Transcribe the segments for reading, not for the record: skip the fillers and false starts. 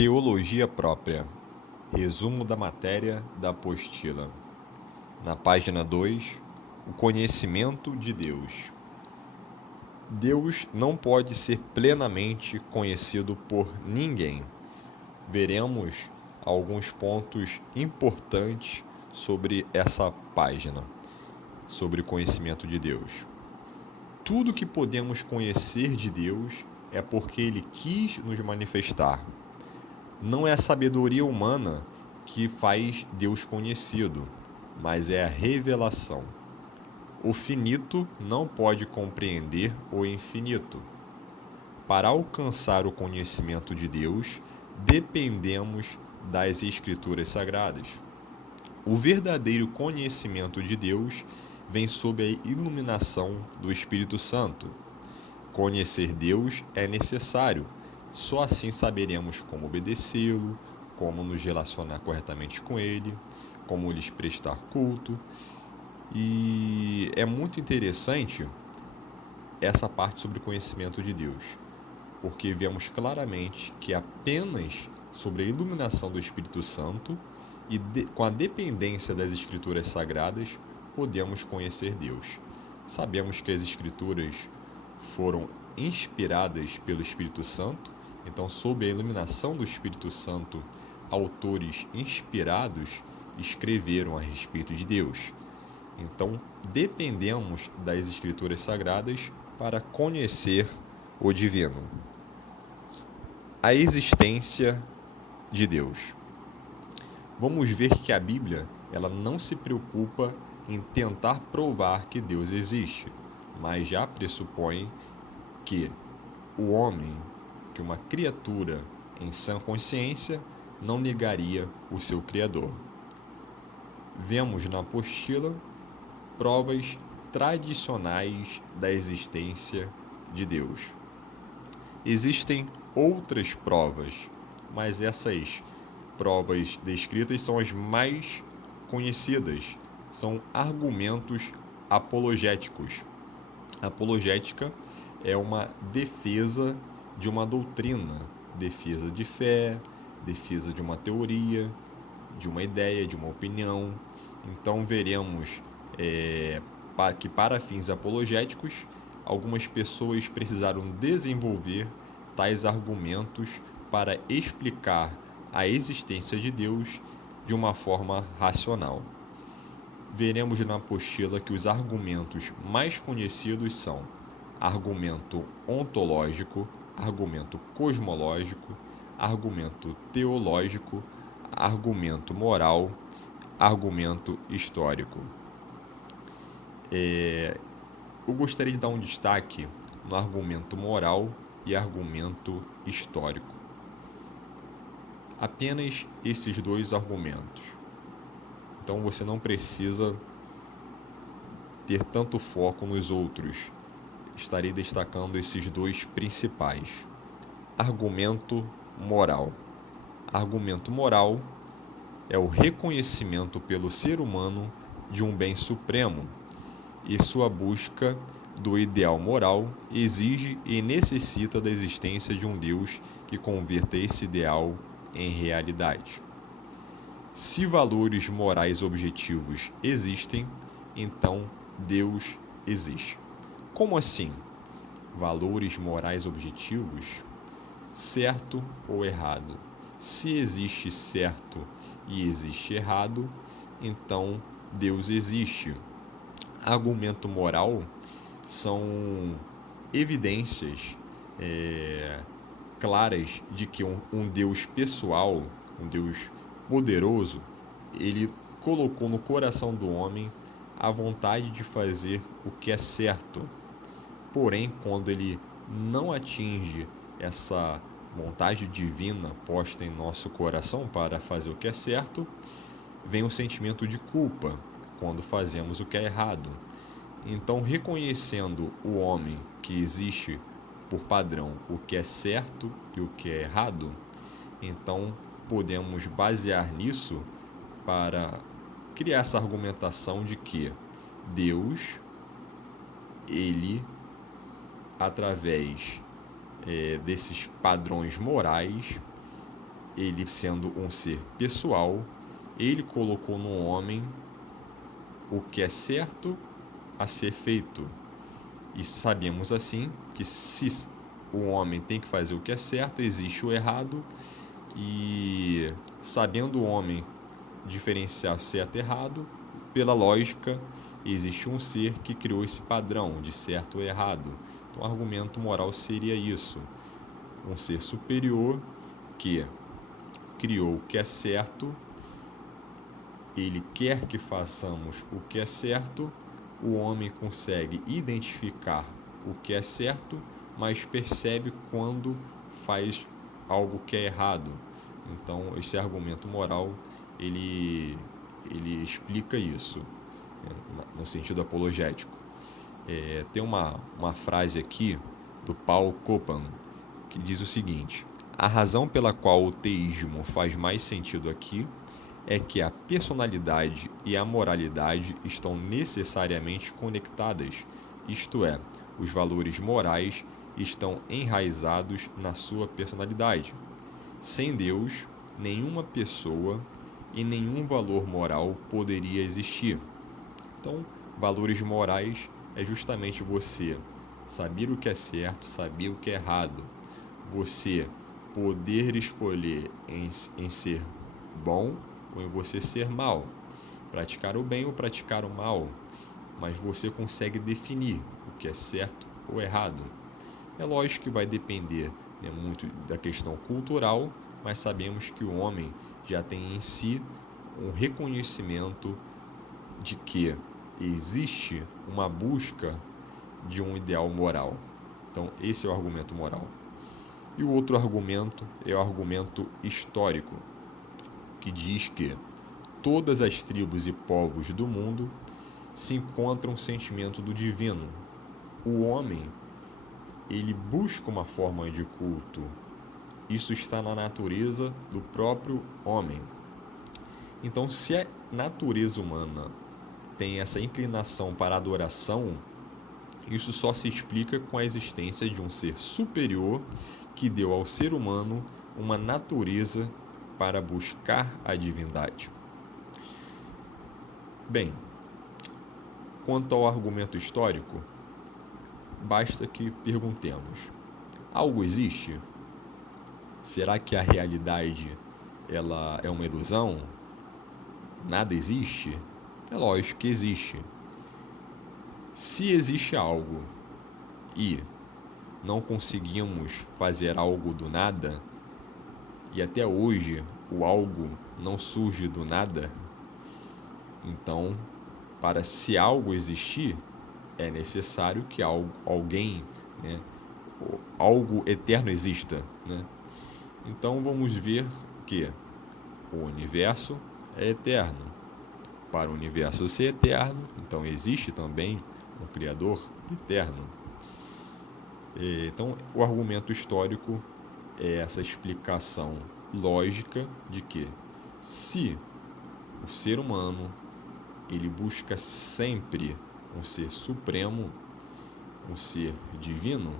Teologia própria. Resumo da matéria da apostila. Na página 2, o conhecimento de Deus. Deus não pode ser plenamente conhecido por ninguém. Veremos alguns pontos importantes sobre essa página, sobre o conhecimento de Deus. Tudo que podemos conhecer de Deus é porque Ele quis nos manifestar. Não é a sabedoria humana que faz Deus conhecido, mas é a revelação. O finito não pode compreender o infinito. Para alcançar o conhecimento de Deus, dependemos das Escrituras Sagradas. O verdadeiro conhecimento de Deus vem sob a iluminação do Espírito Santo. Conhecer Deus é necessário. Só assim saberemos como obedecê-lo, como nos relacionar corretamente com Ele, como lhes prestar culto. E é muito interessante essa parte sobre o conhecimento de Deus, porque vemos claramente que apenas sobre a iluminação do Espírito Santo e com a dependência das Escrituras Sagradas podemos conhecer Deus. Sabemos que as Escrituras foram inspiradas pelo Espírito Santo, então, sob a iluminação do Espírito Santo, autores inspirados escreveram a respeito de Deus. Então, dependemos das Escrituras Sagradas para conhecer o divino. A existência de Deus. Vamos ver que a Bíblia ela não se preocupa em tentar provar que Deus existe, mas já pressupõe que o homem, que uma criatura em sã consciência, não negaria o seu Criador. Vemos na apostila provas tradicionais da existência de Deus. Existem outras provas, mas essas provas descritas são as mais conhecidas, são argumentos apologéticos. Apologética é uma defesa de uma doutrina, defesa de fé, defesa de uma teoria, de uma ideia, de uma opinião. Então veremos que para fins apologéticos, algumas pessoas precisaram desenvolver tais argumentos para explicar a existência de Deus de uma forma racional. Veremos na apostila que os argumentos mais conhecidos são argumento ontológico, argumento cosmológico, argumento teológico, argumento moral, argumento histórico. Eu gostaria de dar um destaque no argumento moral e argumento histórico. Apenas esses dois argumentos. Então você não precisa ter tanto foco nos outros. Estarei destacando esses dois principais. Argumento moral. Argumento moral é o reconhecimento pelo ser humano de um bem supremo, e sua busca do ideal moral exige e necessita da existência de um Deus que converta esse ideal em realidade. Se valores morais objetivos existem, então Deus existe. Como assim? Valores morais objetivos? Certo ou errado? Se existe certo e existe errado, então Deus existe. Argumento moral são evidências claras de que um Deus pessoal, um Deus poderoso, ele colocou no coração do homem a vontade de fazer o que é certo. Porém, quando ele não atinge essa vontade divina posta em nosso coração para fazer o que é certo, vem o sentimento de culpa quando fazemos o que é errado. Então, reconhecendo o homem que existe por padrão o que é certo e o que é errado, então podemos basear nisso para criar essa argumentação de que Deus, ele, através desses padrões morais, ele sendo um ser pessoal, ele colocou no homem o que é certo a ser feito. E sabemos assim que se o homem tem que fazer o que é certo, existe o errado, e sabendo o homem diferenciar certo e errado, pela lógica, existe um ser que criou esse padrão de certo ou errado. Então, o argumento moral seria isso: um ser superior que criou o que é certo, ele quer que façamos o que é certo, o homem consegue identificar o que é certo, mas percebe quando faz algo que é errado. Então, esse argumento moral, ele explica isso, no sentido apologético. Tem uma frase aqui do Paul Copan que diz o seguinte: a razão pela qual o teísmo faz mais sentido aqui é que a personalidade e a moralidade estão necessariamente conectadas, isto é, os valores morais estão enraizados na sua personalidade. Sem Deus, nenhuma pessoa e nenhum valor moral poderia existir. Então, valores morais é justamente você saber o que é certo, saber o que é errado. Você poder escolher em ser bom ou em você ser mal. Praticar o bem ou praticar o mal. Mas você consegue definir o que é certo ou errado. É lógico que vai depender, né, muito da questão cultural, mas sabemos que o homem já tem em si um reconhecimento de que existe uma busca de um ideal moral. Então, esse é o argumento moral. E o outro argumento é o argumento histórico, que diz que todas as tribos e povos do mundo se encontram um sentimento do divino. O homem, ele busca uma forma de culto. Isso está na natureza do próprio homem. Então, se a natureza humana tem essa inclinação para a adoração, isso só se explica com a existência de um ser superior que deu ao ser humano uma natureza para buscar a divindade. Bem, quanto ao argumento histórico, basta que perguntemos: algo existe? Será que a realidade ela é uma ilusão? Nada existe? É lógico que existe. Se existe algo e não conseguimos fazer algo do nada, e até hoje o algo não surge do nada, então, para se algo existir, é necessário que alguém, né, algo eterno exista, né? Então vamos ver que o universo é eterno. Para o universo ser eterno, então existe também um Criador eterno. Então, o argumento histórico é essa explicação lógica de que, se o ser humano ele busca sempre um ser supremo, um ser divino,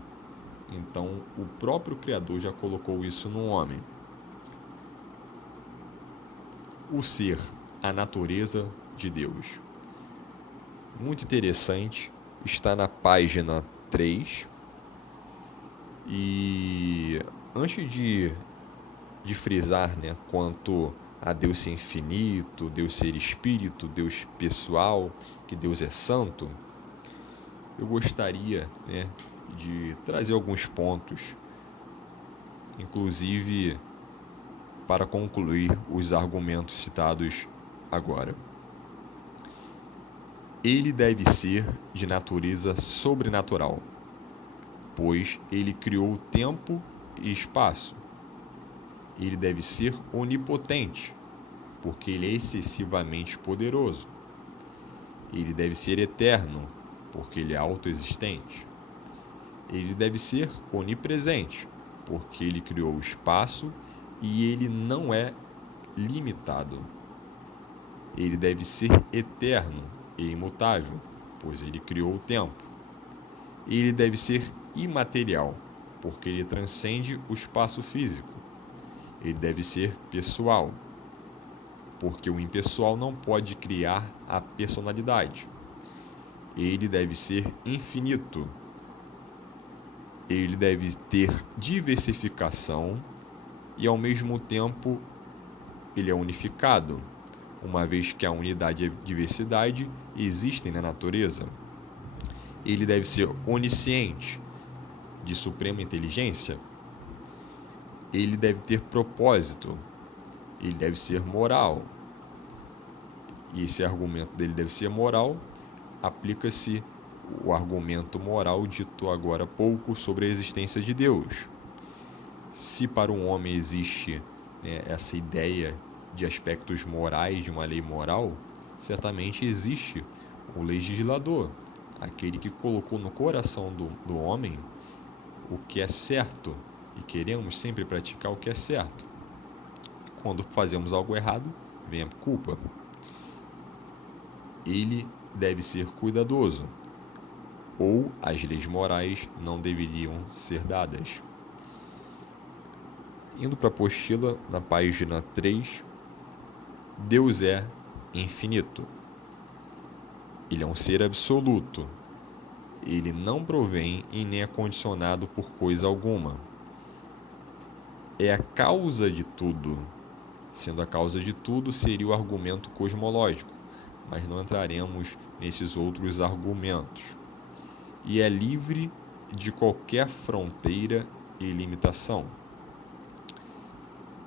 então o próprio Criador já colocou isso no homem. O ser, a natureza de Deus. Muito interessante, está na página 3. E antes de frisar, né, quanto a Deus ser infinito, Deus ser espírito, Deus pessoal, que Deus é santo, eu gostaria, né, de trazer alguns pontos, inclusive para concluir os argumentos citados agora. Ele deve ser de natureza sobrenatural, pois ele criou o tempo e espaço. Ele deve ser onipotente, porque ele é excessivamente poderoso. Ele deve ser eterno, porque ele é autoexistente. Ele deve ser onipresente, porque ele criou o espaço e ele não é limitado. Ele deve ser eterno e imutável, pois ele criou o tempo. Ele deve ser imaterial, porque ele transcende o espaço físico. ele deve ser pessoal, porque o impessoal não pode criar a personalidade. Ele deve ser infinito, ele deve ter diversificação e, ao mesmo tempo, ele é unificado, uma vez que a unidade e a diversidade existem na natureza. Ele deve ser onisciente, de suprema inteligência. Ele deve ter propósito, ele deve ser moral. E esse argumento dele deve ser moral, aplica-se o argumento moral dito agora há pouco sobre a existência de Deus. Se para um homem existe, essa ideia de aspectos morais de uma lei moral, certamente existe o legislador, aquele que colocou no coração do homem o que é certo, e queremos sempre praticar o que é certo. Quando fazemos algo errado, vem a culpa. Ele deve ser cuidadoso, ou as leis morais não deveriam ser dadas. Indo para a apostila, na página 3, Deus é infinito. Ele é um ser absoluto. Ele não provém e nem é condicionado por coisa alguma. É a causa de tudo. Sendo a causa de tudo, seria o argumento cosmológico, mas não entraremos nesses outros argumentos. E é livre de qualquer fronteira e limitação.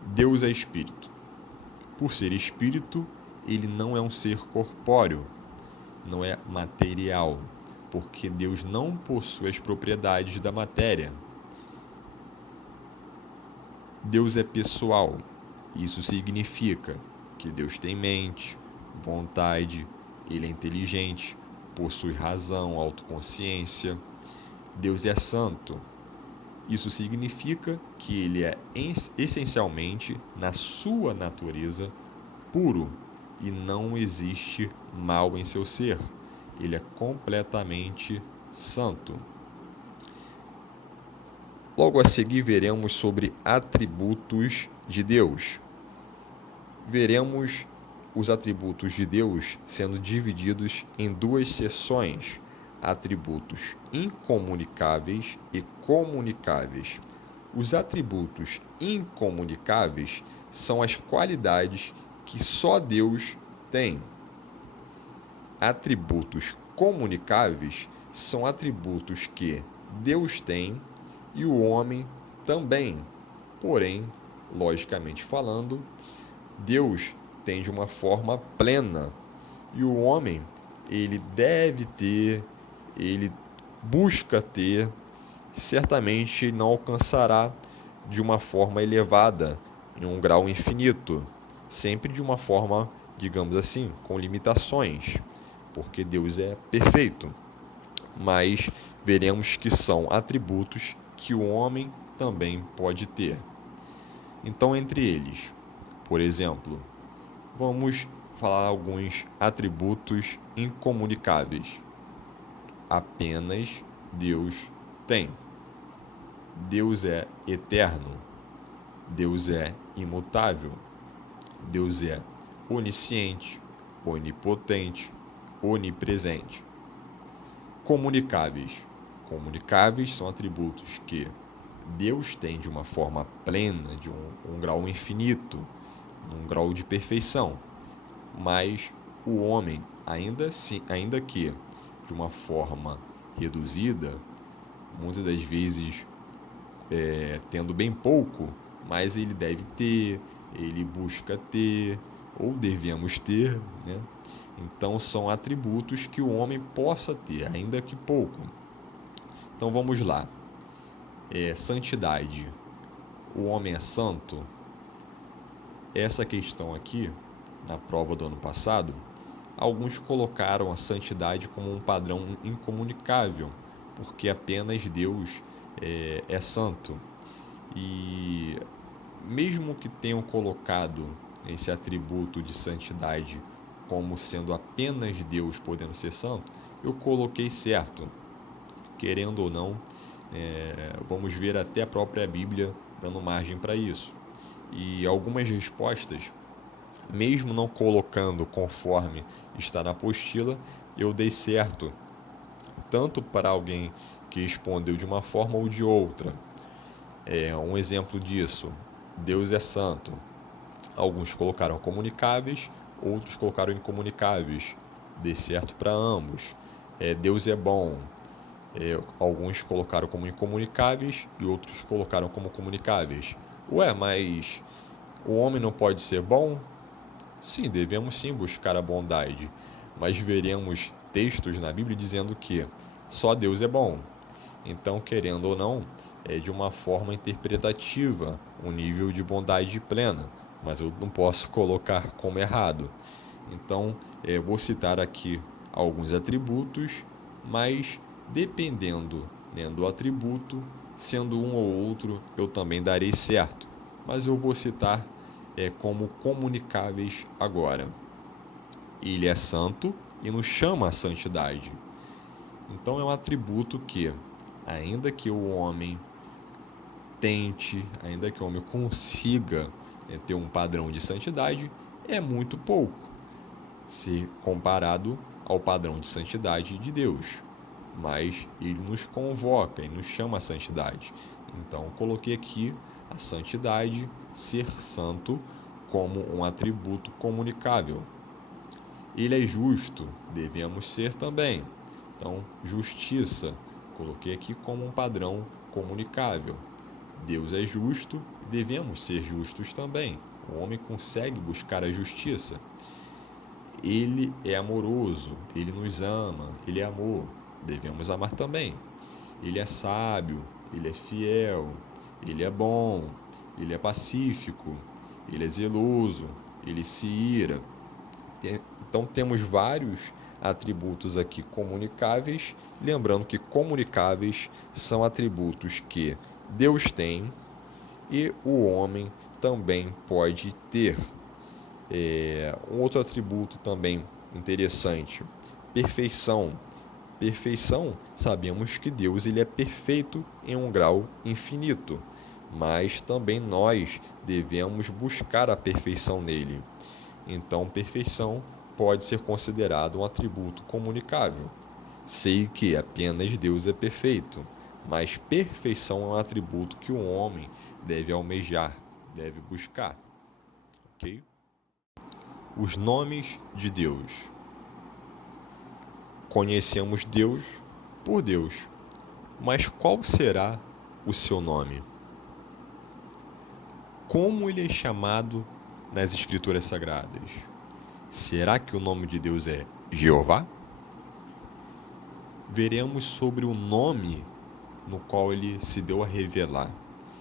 Deus é espírito. Por ser espírito, ele não é um ser corpóreo, não é material, porque Deus não possui as propriedades da matéria. Deus é pessoal. Isso significa que Deus tem mente, vontade, ele é inteligente, possui razão, autoconsciência. Deus é santo. Isso significa que ele é essencialmente, na sua natureza, puro e não existe mal em seu ser. Ele é completamente santo. Logo a seguir veremos sobre atributos de Deus. Veremos os atributos de Deus sendo divididos em duas seções: atributos incomunicáveis e comunicáveis. Os atributos incomunicáveis são as qualidades que só Deus tem. Atributos comunicáveis são atributos que Deus tem e o homem também. Porém, logicamente falando, Deus tem de uma forma plena e o homem, ele deve ter, ele busca ter, certamente não alcançará de uma forma elevada, em um grau infinito, sempre de uma forma, digamos assim, com limitações, porque Deus é perfeito. Mas veremos que são atributos que o homem também pode ter. Então, entre eles, por exemplo, vamos falar alguns atributos incomunicáveis. Apenas Deus tem. Deus é eterno. Deus é imutável. Deus é onisciente, onipotente, onipresente. Comunicáveis. Comunicáveis são atributos que Deus tem de uma forma plena, de um grau infinito, um grau de perfeição. Mas o homem, ainda que de uma forma reduzida, muitas das vezes tendo bem pouco, mas ele deve ter, ele busca ter, ou devemos ter, né? Então são atributos que o homem possa ter, ainda que pouco. Então vamos lá. Santidade. O homem é santo? Essa questão aqui, na prova do ano passado, alguns colocaram a santidade como um padrão incomunicável, porque apenas Deus é santo. E mesmo que tenham colocado esse atributo de santidade como sendo apenas Deus podendo ser santo, eu coloquei certo. Querendo ou não, vamos ver até a própria Bíblia dando margem para isso. E algumas respostas, mesmo não colocando conforme está na apostila, eu dei certo, tanto para alguém que respondeu de uma forma ou de outra. Um exemplo disso, Deus é santo. Alguns colocaram comunicáveis, outros colocaram incomunicáveis. Dei certo para ambos. Deus é bom. Alguns colocaram como incomunicáveis e outros colocaram como comunicáveis. Ué, mas o homem não pode ser bom? Sim, devemos sim buscar a bondade, mas veremos textos na Bíblia dizendo que só Deus é bom. Então, querendo ou não, é de uma forma interpretativa um nível de bondade plena, mas eu não posso colocar como errado. Então, vou citar aqui alguns atributos, mas dependendo, né, do atributo, sendo um ou outro, eu também darei certo. Mas eu vou citar como comunicáveis agora. Ele é santo e nos chama à santidade. Então é um atributo que, ainda que o homem tente, ainda que o homem consiga ter um padrão de santidade, é muito pouco, se comparado ao padrão de santidade de Deus. Mas ele nos convoca, ele nos chama à santidade. Então coloquei aqui a santidade, ser santo, como um atributo comunicável. Ele é justo, devemos ser também. Então, justiça, coloquei aqui como um padrão comunicável. Deus é justo, devemos ser justos também. O homem consegue buscar a justiça. Ele é amoroso, ele nos ama, ele é amor, devemos amar também. Ele é sábio, ele é fiel, ele é bom, ele é pacífico, ele é zeloso, ele se ira. Então temos vários atributos aqui comunicáveis, lembrando que comunicáveis são atributos que Deus tem e o homem também pode ter. Um outro atributo também interessante, perfeição. Perfeição, sabemos que Deus ele é perfeito em um grau infinito, mas também nós devemos buscar a perfeição nele. Então, perfeição pode ser considerado um atributo comunicável. Sei que apenas Deus é perfeito, mas perfeição é um atributo que o homem deve almejar, deve buscar. Ok? Os nomes de Deus. Conhecemos Deus por Deus, mas qual será o seu nome? Como ele é chamado nas Escrituras Sagradas? Será que o nome de Deus é Jeová? Veremos sobre o nome no qual ele se deu a revelar.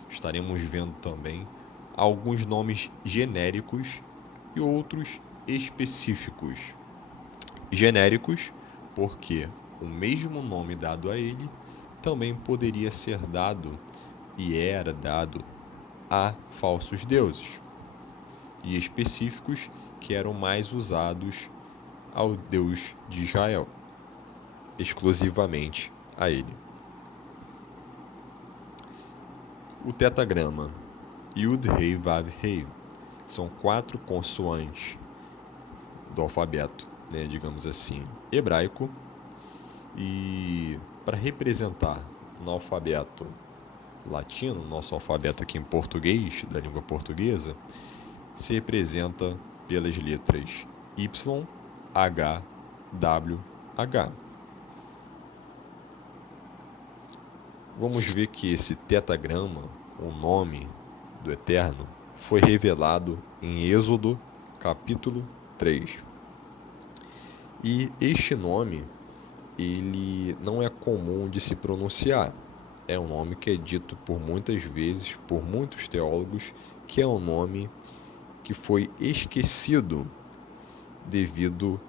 Estaremos vendo também alguns nomes genéricos e outros específicos. Genéricos, porque o mesmo nome dado a ele também poderia ser dado e era dado a falsos deuses, e específicos que eram mais usados ao Deus de Israel, exclusivamente a ele. O tetagrama Yud Rei Vav Rei são 4 consoantes do alfabeto, né, digamos assim, hebraico, e para representar no alfabeto latino, nosso alfabeto aqui em português, da língua portuguesa, se representa pelas letras Y, H, W, H. Vamos ver que esse tetagrama, o nome do Eterno, foi revelado em Êxodo, capítulo 3. E este nome, ele não é comum de se pronunciar. É um nome que é dito por muitas vezes, por muitos teólogos, que é um nome que foi esquecido devido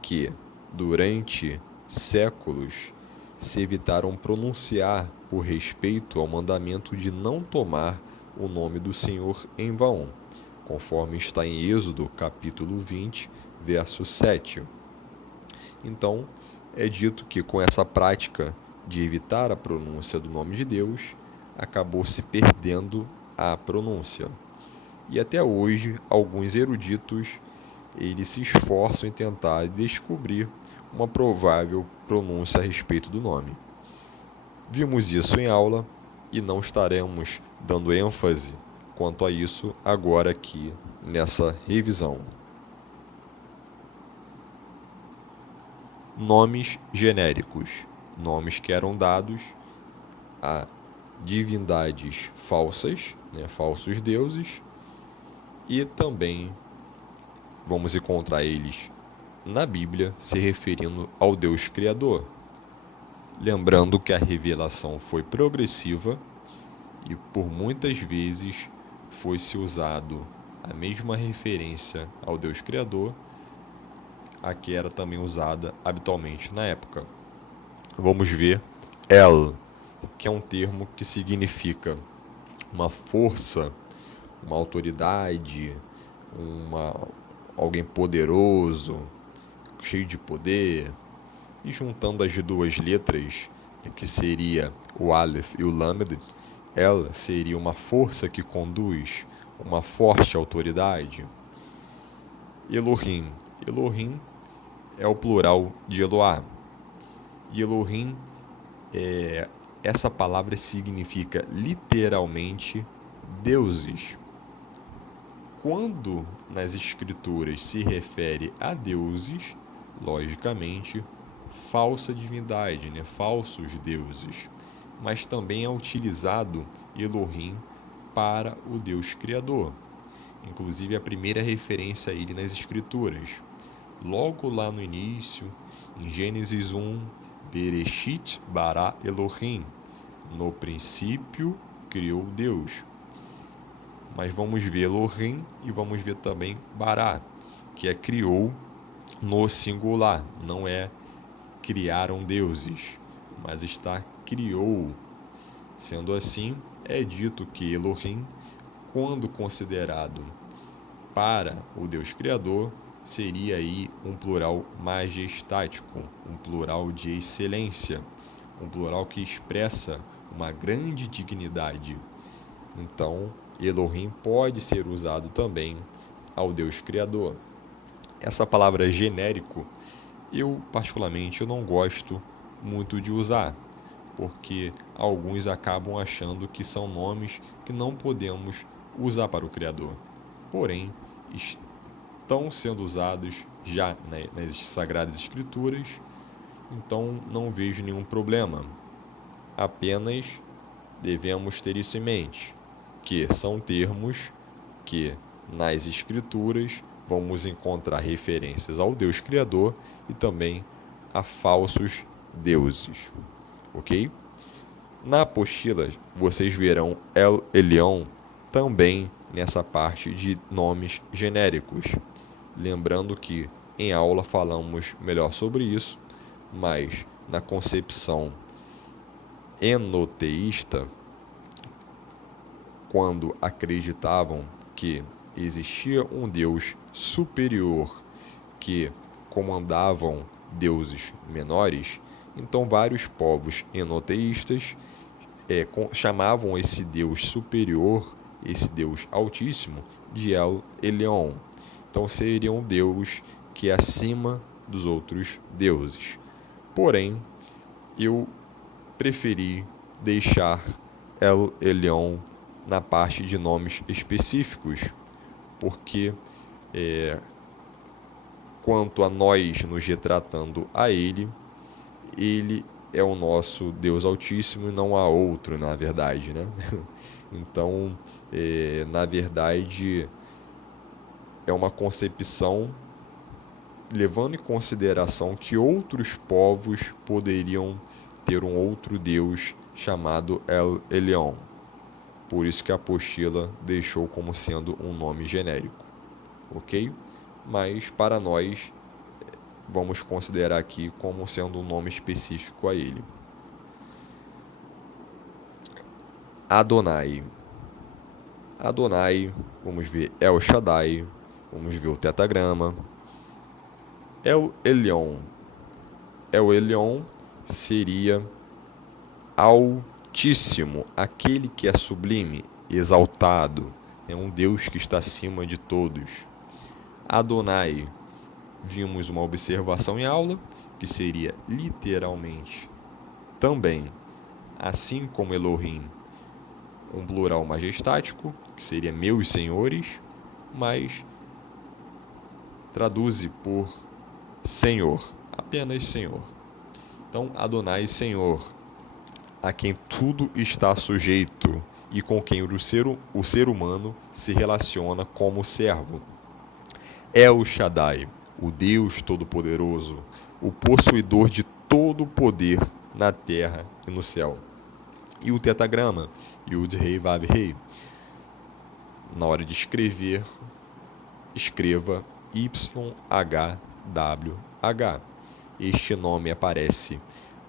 que, durante séculos, se evitaram pronunciar por respeito ao mandamento de não tomar o nome do Senhor em vão, conforme está em Êxodo, capítulo 20, verso 7. Então, é dito que com essa prática de evitar a pronúncia do nome de Deus, acabou se perdendo a pronúncia. E até hoje, alguns eruditos eles se esforçam em tentar descobrir uma provável pronúncia a respeito do nome. Vimos isso em aula e não estaremos dando ênfase quanto a isso agora aqui nessa revisão. Nomes genéricos, nomes que eram dados a divindades falsas, falsos deuses, e também vamos encontrar eles na Bíblia se referindo ao Deus Criador. Lembrando que a revelação foi progressiva e por muitas vezes foi-se usado a mesma referência ao Deus Criador, a que era também usada habitualmente na época. Vamos ver El, que é um termo que significa uma força, uma autoridade, alguém poderoso, cheio de poder. E juntando as duas letras, que seria o Aleph e o Lamed, ela seria uma força que conduz, uma forte autoridade. Elohim. Elohim é o plural de Eloá. E Elohim, essa palavra significa literalmente deuses. Quando nas escrituras se refere a deuses, logicamente, falsa divindade, falsos deuses, mas também é utilizado Elohim para o Deus Criador. Inclusive a primeira referência a ele nas escrituras. Logo lá no início, em Gênesis 1, Bereshit bara Elohim, no princípio criou Deus. Mas vamos ver Elohim e vamos ver também bara, que é criou no singular, não é criaram deuses, mas está criou. Sendo assim, é dito que Elohim, quando considerado para o Deus Criador, seria aí um plural majestático, um plural de excelência, um plural que expressa uma grande dignidade. Então, Elohim pode ser usado também ao Deus Criador. Essa palavra genérico, eu particularmente não gosto muito de usar, porque alguns acabam achando que são nomes que não podemos usar para o Criador. Porém, estão sendo usados já nas Sagradas Escrituras, então não vejo nenhum problema. Apenas devemos ter isso em mente, que são termos que nas Escrituras vamos encontrar referências ao Deus Criador e também a falsos deuses, ok? Na apostila, vocês verão El Elyon também nessa parte de nomes genéricos. Lembrando que em aula falamos melhor sobre isso, mas na concepção enoteísta, quando acreditavam que existia um Deus superior que comandavam deuses menores, então vários povos enoteístas chamavam esse Deus superior, esse Deus altíssimo, de El Elyon. Então seria um Deus que é acima dos outros deuses. Porém, eu preferi deixar El Elyon na parte de nomes específicos, porque quanto a nós nos retratando a ele é o nosso Deus Altíssimo e não há outro, na verdade, né? Então, na verdade, é uma concepção levando em consideração que outros povos poderiam ter um outro Deus chamado El Elyon. Por isso que a apostila deixou como sendo um nome genérico, ok? Mas para nós, vamos considerar aqui como sendo um nome específico a ele. Adonai. Adonai, vamos ver El Shaddai, vamos ver o tetagrama. El Elyon. El Elyon seria Altíssimo, aquele que é sublime, exaltado, é um Deus que está acima de todos. Adonai, vimos uma observação em aula, que seria literalmente também, assim como Elohim, um plural majestático, que seria meus senhores, mas traduz por Senhor, apenas Senhor. Então, Adonai, Senhor, a quem tudo está sujeito e com quem o ser humano se relaciona como servo. El Shaddai, o Deus Todo-Poderoso, o possuidor de todo o poder na terra e no céu. E o tetagrama, Yud Rei Vav Rei. Na hora de escrever, escreva YHWH. Este nome aparece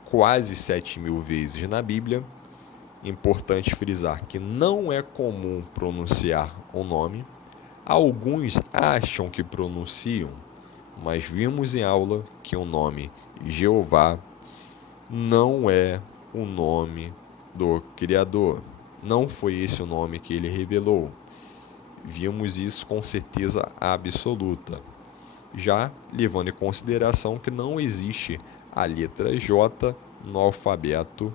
quase 7.000 vezes na Bíblia. Importante frisar que não é comum pronunciar o nome. Alguns acham que pronunciam, mas vimos em aula que o nome Jeová não é o nome do Criador. Não foi esse o nome que ele revelou. Vimos isso com certeza absoluta. Já levando em consideração que não existe a letra J no alfabeto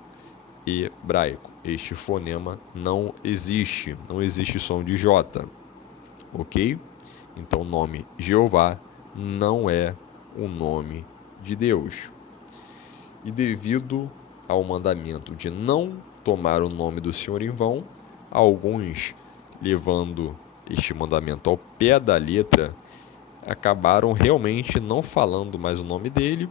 hebraico. Este fonema não existe som de J. Ok? Então o nome Jeová não é o nome de Deus. E devido ao mandamento de não tomar o nome do Senhor em vão, alguns, levando este mandamento ao pé da letra, acabaram realmente não falando mais o nome dele.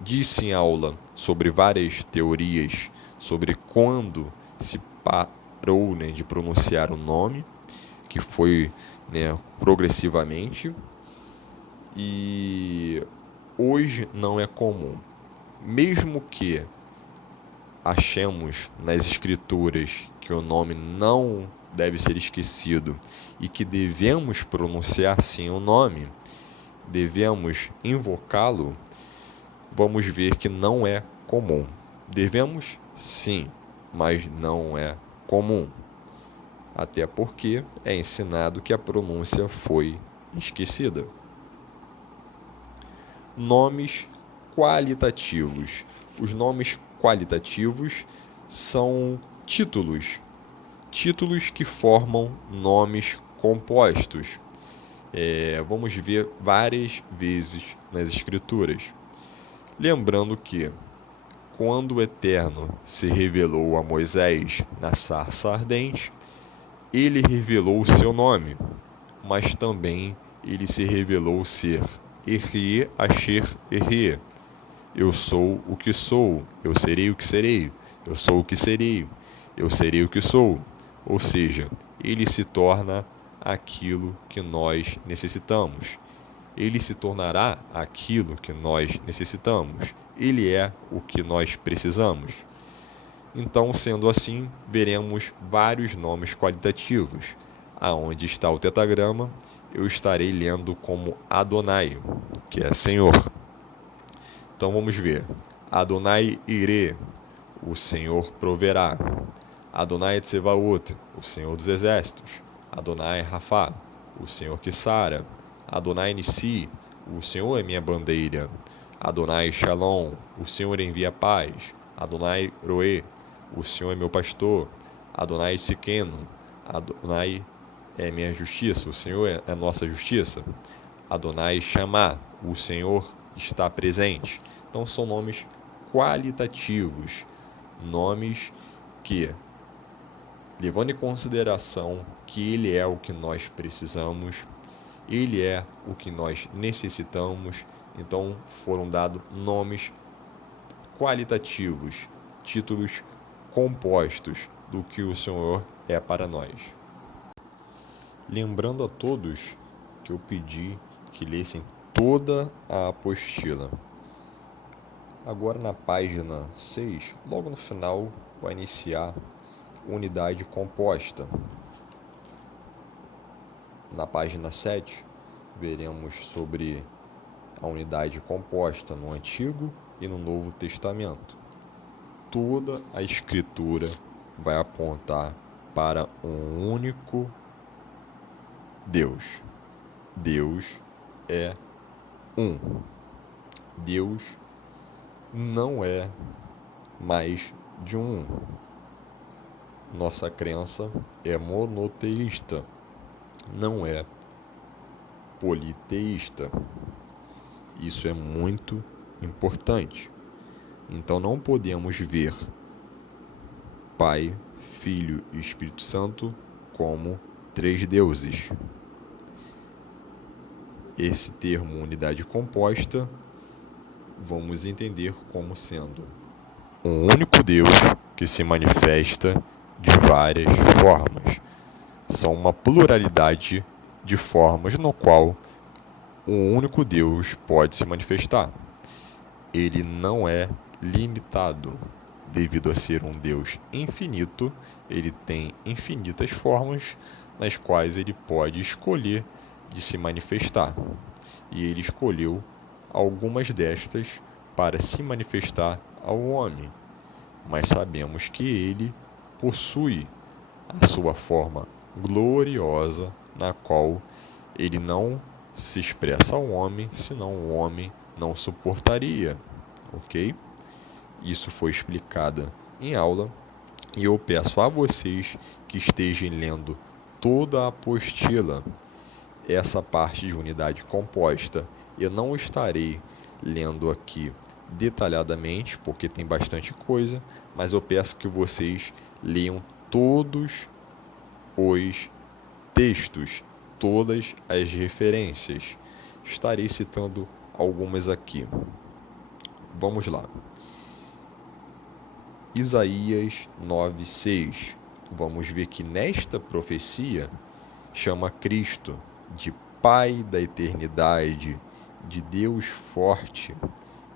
Disse em aula sobre várias teorias sobre quando se parou, de pronunciar o nome, que foi, progressivamente, e hoje não é comum. Mesmo que achemos nas escrituras que o nome não deve ser esquecido e que devemos pronunciar sim o nome, devemos invocá-lo, vamos ver que não é comum. Devemos sim, mas não é comum. Até porque é ensinado que a pronúncia foi esquecida. Nomes qualitativos. Os nomes qualitativos são títulos que formam nomes compostos. Vamos ver várias vezes nas Escrituras. Lembrando que, quando o Eterno se revelou a Moisés na sarça ardente, ele revelou o seu nome, mas também ele se revelou ser Errie Asher Errie. Eu sou o que sou, eu serei o que serei, eu sou o que serei, eu serei o que sou. Ou seja, ele se torna aquilo que nós necessitamos. Ele se tornará aquilo que nós necessitamos. Ele é o que nós precisamos. Então, sendo assim, veremos vários nomes qualitativos. Aonde está o tetagrama, eu estarei lendo como Adonai, que é Senhor. Então vamos ver. Adonai Ire, o Senhor proverá. Adonai Tsevaot, o Senhor dos Exércitos. Adonai Rafá, o Senhor que sara. Adonai Nissi, o Senhor é minha bandeira. Adonai Shalom, o Senhor envia paz. Adonai Roê, o Senhor é meu pastor. Adonai Siqueno, Adonai é minha justiça, o Senhor é a nossa justiça. Adonai Chamá, o Senhor está presente. Então são nomes qualitativos, nomes que, levando em consideração que ele é o que nós precisamos, ele é o que nós necessitamos, então foram dados nomes qualitativos, títulos compostos do que o Senhor é para nós. Lembrando a todos que eu pedi que lessem toda a apostila. Agora na página 6, logo no final, vai iniciar unidade composta. Na página 7, veremos sobre a unidade composta no Antigo e no Novo Testamento. Toda a Escritura vai apontar para um único Deus. Deus é um. Deus não é mais de um. Nossa crença é monoteísta, não é politeísta. Isso é muito importante. Então não podemos ver Pai, Filho e Espírito Santo como três deuses. Esse termo unidade composta vamos entender como sendo um único Deus que se manifesta de várias formas. São uma pluralidade de formas no qual um único Deus pode se manifestar. Ele não é limitado. Devido a ser um Deus infinito, ele tem infinitas formas nas quais ele pode escolher de se manifestar. E ele escolheu algumas destas para se manifestar ao homem. Mas sabemos que ele possui a sua forma gloriosa, na qual ele não se expressa ao homem, senão o homem não suportaria, ok? Isso foi explicado em aula e eu peço a vocês que estejam lendo toda a apostila, essa parte de unidade composta. Eu não estarei lendo aqui detalhadamente, porque tem bastante coisa, mas eu peço que vocês leiam todos os textos, todas as referências. Estarei citando algumas aqui. Vamos lá. Isaías 9:6. Vamos ver que nesta profecia chama Cristo de Pai da eternidade, de Deus forte.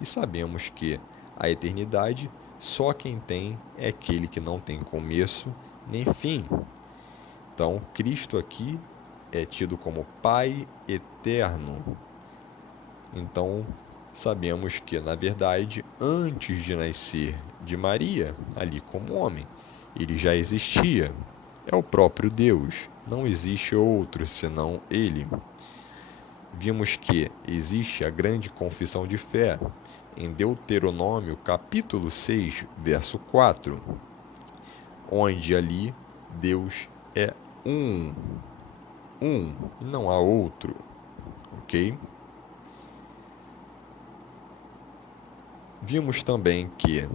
E sabemos que a eternidade só quem tem é aquele que não tem começo nem fim. Então, Cristo aqui é tido como Pai eterno. Então, sabemos que, na verdade, antes de nascer de Maria, ali como homem, ele já existia. É o próprio Deus, não existe outro senão ele. Vimos que existe a grande confissão de fé em Deuteronômio, capítulo 6, verso 4, onde ali Deus é um, e não há outro, ok? Vimos também que,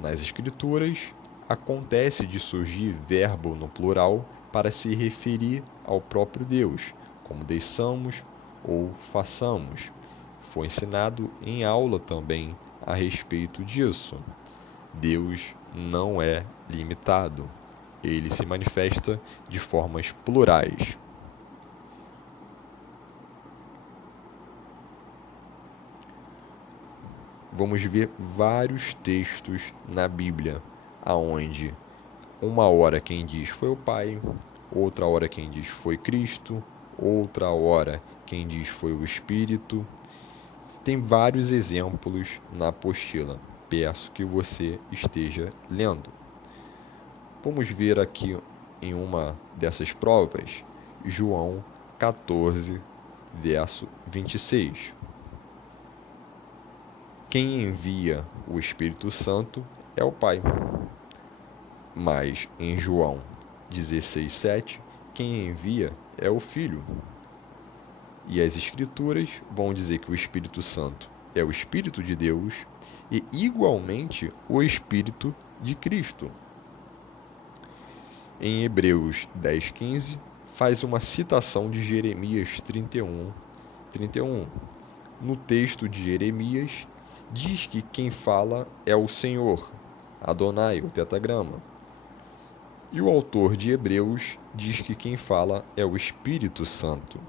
nas Escrituras, acontece de surgir verbo no plural para se referir ao próprio Deus, como deixamos ou façamos. Foi ensinado em aula também a respeito disso. Deus não é limitado. Ele se manifesta de formas plurais. Vamos ver vários textos na Bíblia, aonde uma hora quem diz foi o Pai, outra hora quem diz foi Cristo, outra hora quem diz foi o Espírito. Tem vários exemplos na apostila. Peço que você esteja lendo. Vamos ver aqui em uma dessas provas, João 14, verso 26. Quem envia o Espírito Santo é o Pai. Mas em João 16:7, quem envia é o Filho. E as Escrituras vão dizer que o Espírito Santo é o Espírito de Deus e, igualmente, o Espírito de Cristo. Em Hebreus 10:15, faz uma citação de Jeremias 31. No texto de Jeremias, diz que quem fala é o Senhor, Adonai, o tetragrama. E o autor de Hebreus diz que quem fala é o Espírito Santo.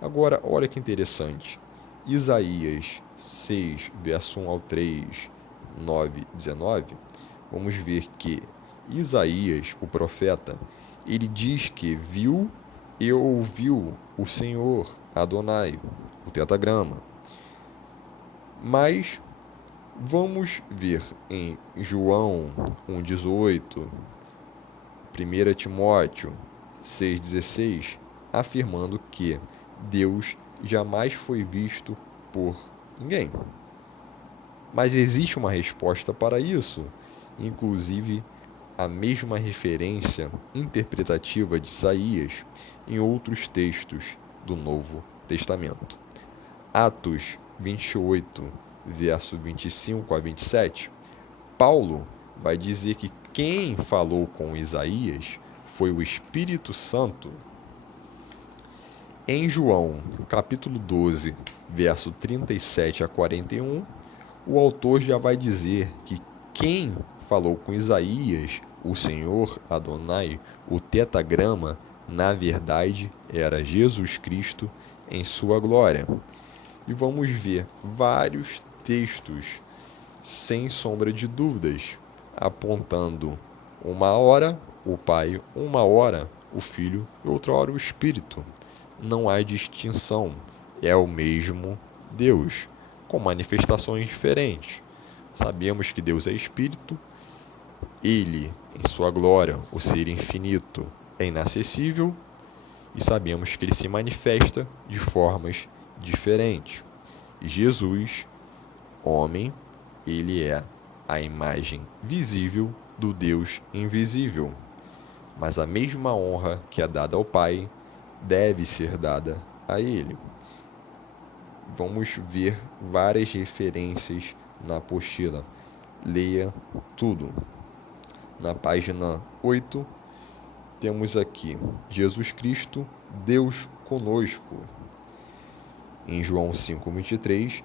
Agora, olha que interessante. Isaías 6, verso 1 ao 3, 9, 19, vamos ver que Isaías, o profeta, ele diz que viu e ouviu o Senhor, Adonai, o tetragrama. Mas vamos ver em João 1,18, 1 Timóteo 6,16, afirmando que Deus jamais foi visto por ninguém. Mas existe uma resposta para isso, inclusive a mesma referência interpretativa de Isaías em outros textos do Novo Testamento. Atos 28, verso 25 a 27, Paulo vai dizer que quem falou com Isaías foi o Espírito Santo. Em João, capítulo 12, verso 37 a 41, o autor já vai dizer que quem falou com Isaías, o Senhor Adonai, o tetragrama, na verdade era Jesus Cristo em sua glória. E vamos ver vários textos, sem sombra de dúvidas, apontando uma hora o Pai, uma hora o Filho e outra hora o Espírito. Não há distinção, é o mesmo Deus, com manifestações diferentes. Sabemos que Deus é Espírito, Ele, em sua glória, o ser infinito, é inacessível, e sabemos que Ele se manifesta de formas diferentes. Jesus, homem, Ele é a imagem visível do Deus invisível. Mas a mesma honra que é dada ao Pai deve ser dada a Ele. Vamos ver várias referências na apostila. Leia tudo. Na página 8, temos aqui Jesus Cristo, Deus conosco. Em João 5,23,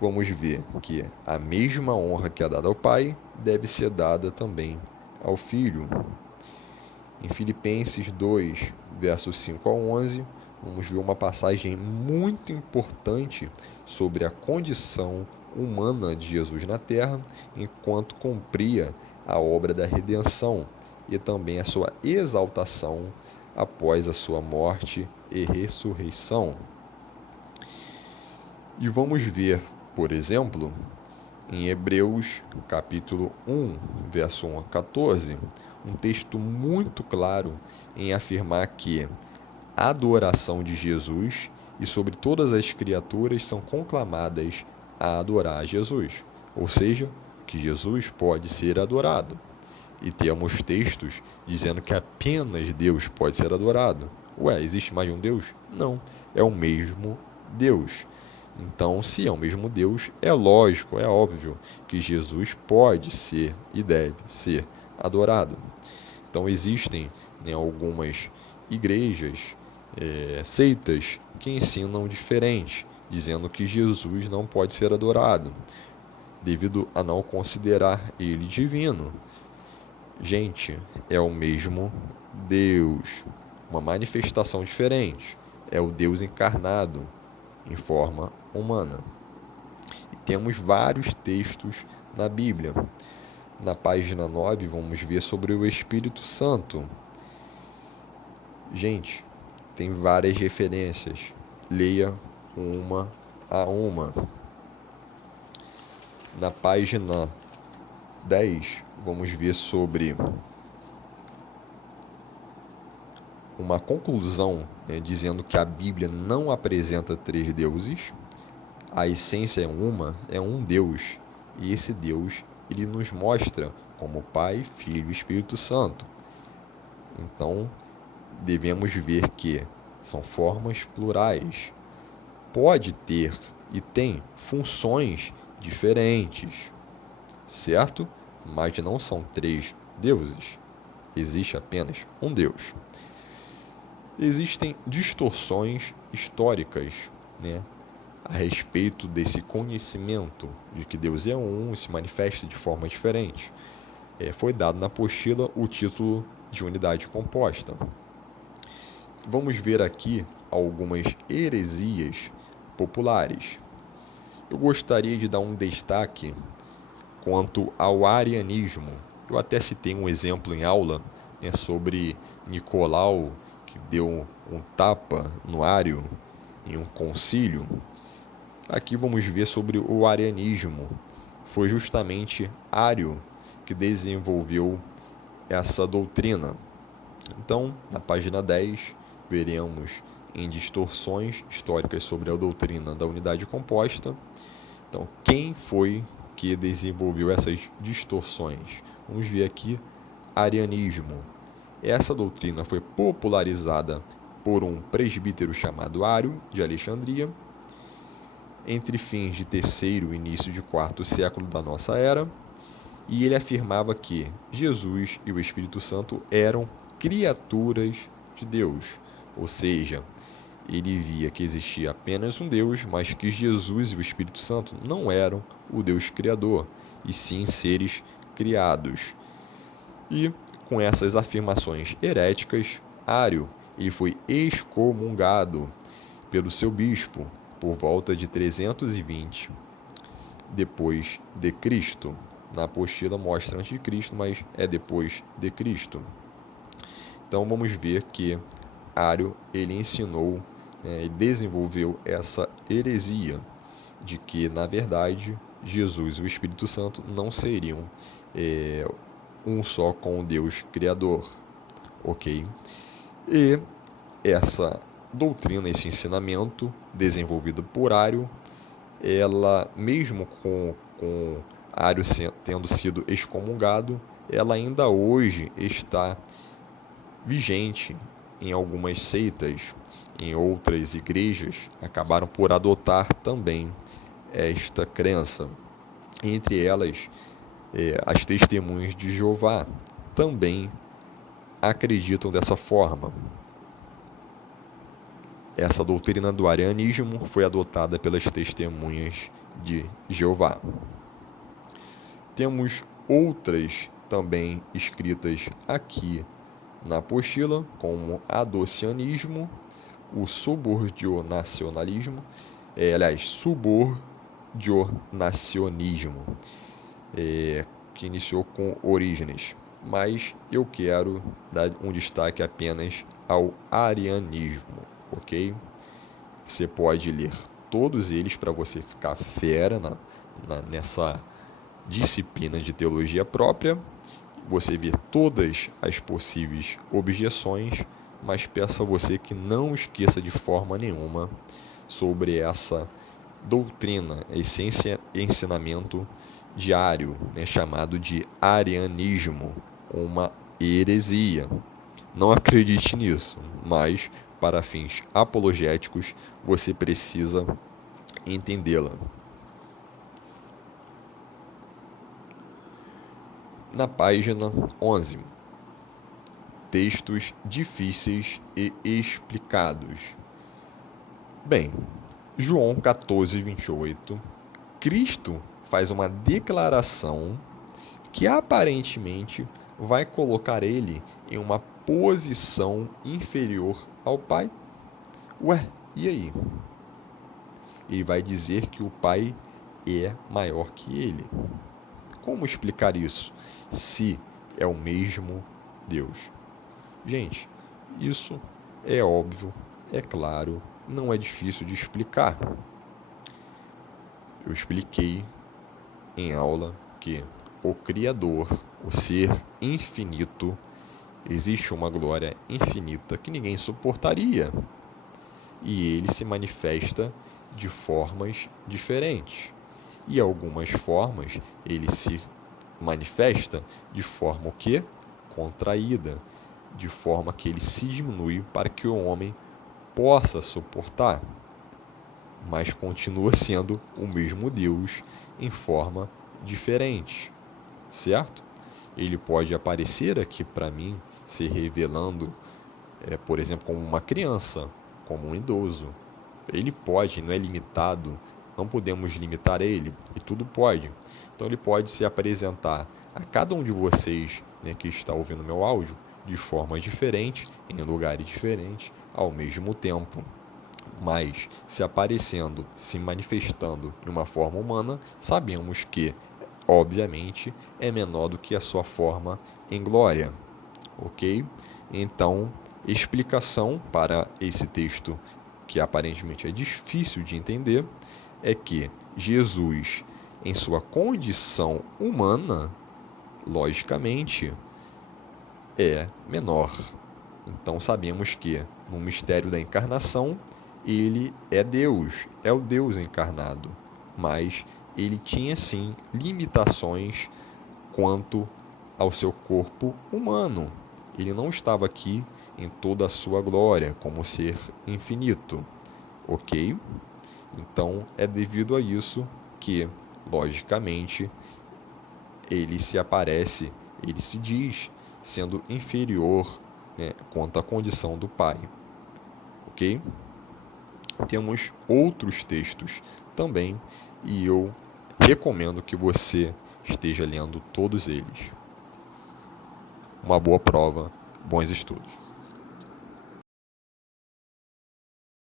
vamos ver que a mesma honra que é dada ao Pai deve ser dada também ao Filho. Em Filipenses 2, versos 5 a 11, vamos ver uma passagem muito importante sobre a condição humana de Jesus na terra, enquanto cumpria a obra da redenção e também a sua exaltação após a sua morte e ressurreição. E vamos ver, por exemplo, em Hebreus capítulo 1, verso 1 a 14, um texto muito claro em afirmar que a adoração de Jesus e sobre todas as criaturas são conclamadas a adorar a Jesus, ou seja, que Jesus pode ser adorado. E temos textos dizendo que apenas Deus pode ser adorado. Ué, existe mais de um Deus? Não, é o mesmo Deus. Então, se é o mesmo Deus, é lógico, é óbvio que Jesus pode ser e deve ser adorado. Então, existem algumas igrejas, seitas, que ensinam diferente, dizendo que Jesus não pode ser adorado, devido a não considerar ele divino. Gente, é o mesmo Deus, uma manifestação diferente. É o Deus encarnado em forma humana. E temos vários textos na Bíblia. Na página 9, vamos ver sobre o Espírito Santo. Gente, tem várias referências. Leia uma a uma. Na página 10, vamos ver sobre uma conclusão, dizendo que a Bíblia não apresenta três deuses. A essência é um Deus. E esse Deus, ele nos mostra como Pai, Filho e Espírito Santo. Então, devemos ver que são formas plurais. Pode ter e tem funções diferentes, certo? Mas não são três deuses. Existe apenas um Deus. Existem distorções históricas, a respeito desse conhecimento de que Deus é um e se manifesta de forma diferente. Foi dado na apostila o título de unidade composta. Vamos ver aqui algumas heresias populares. Eu gostaria de dar um destaque quanto ao arianismo. Eu até citei um exemplo em aula, sobre Nicolau, que deu um tapa no Ário em um concílio. Aqui vamos ver sobre o arianismo. Foi justamente Ário que desenvolveu essa doutrina. Então, na página 10, veremos em distorções históricas sobre a doutrina da unidade composta. Então, quem foi que desenvolveu essas distorções? Vamos ver aqui, arianismo. Essa doutrina foi popularizada por um presbítero chamado Ário, de Alexandria, entre fins de terceiro e início de quarto século da nossa era, e ele afirmava que Jesus e o Espírito Santo eram criaturas de Deus, ou seja, ele via que existia apenas um Deus, mas que Jesus e o Espírito Santo não eram o Deus criador, e sim seres criados. E com essas afirmações heréticas, Ário ele foi excomungado pelo seu bispo por volta de 320 depois de Cristo. Na apostila mostra antes de Cristo, mas é depois de Cristo. Então vamos ver que Ário ele ensinou e desenvolveu essa heresia de que, na verdade, Jesus e o Espírito Santo não seriam um só com o Deus Criador, ok? E essa doutrina, esse ensinamento desenvolvido por Ário, ela, mesmo com Ário tendo sido excomungado, ela ainda hoje está vigente em algumas seitas, em outras igrejas, acabaram por adotar também esta crença. Entre elas, as testemunhas de Jeová também acreditam dessa forma. Essa doutrina do arianismo foi adotada pelas testemunhas de Jeová. Temos outras também escritas aqui na apostila, como adocianismo, o subordionacionalismo, subordionacionismo, que iniciou com Orígenes, mas eu quero dar um destaque apenas ao arianismo, ok? Você pode ler todos eles para você ficar fera nessa disciplina de teologia própria, você ver todas as possíveis objeções, mas peço a você que não esqueça de forma nenhuma sobre essa doutrina, esse ensinamento diário, chamado de arianismo, uma heresia. Não acredite nisso, mas para fins apologéticos você precisa entendê-la. Na página 11, textos difíceis e explicados. Bem, João 14, 28, Cristo faz uma declaração que aparentemente vai colocar ele em uma posição inferior ao Pai. Ué, e aí? Ele vai dizer que o Pai é maior que ele. Como explicar isso, se é o mesmo Deus? Gente, isso é óbvio, é claro, não é difícil de explicar. Eu expliquei em aula que o Criador, o ser infinito, existe uma glória infinita que ninguém suportaria. E ele se manifesta de formas diferentes. E algumas formas ele se manifesta de forma o quê? Contraída, de forma que ele se diminui para que o homem possa suportar, mas continua sendo o mesmo Deus em forma diferente, certo? Ele pode aparecer aqui para mim, se revelando, por exemplo, como uma criança, como um idoso. Ele pode, não é limitado, não podemos limitar ele, e tudo pode. Então ele pode se apresentar a cada um de vocês, que está ouvindo meu áudio, de forma diferente, em lugares diferentes, ao mesmo tempo. Mas se aparecendo, se manifestando de uma forma humana, sabemos que, obviamente, é menor do que a sua forma em glória, ok? Então, explicação para esse texto, que aparentemente é difícil de entender, é que Jesus, em sua condição humana, logicamente, é menor. Então sabemos que no mistério da encarnação, ele é Deus, é o Deus encarnado, mas ele tinha sim limitações quanto ao seu corpo humano. Ele não estava aqui em toda a sua glória como ser infinito, ok? Então é devido a isso que, logicamente, ele se aparece, ele se diz sendo inferior, né, quanto à condição do Pai, ok? Temos outros textos também e eu recomendo que você esteja lendo todos eles. Uma boa prova, bons estudos.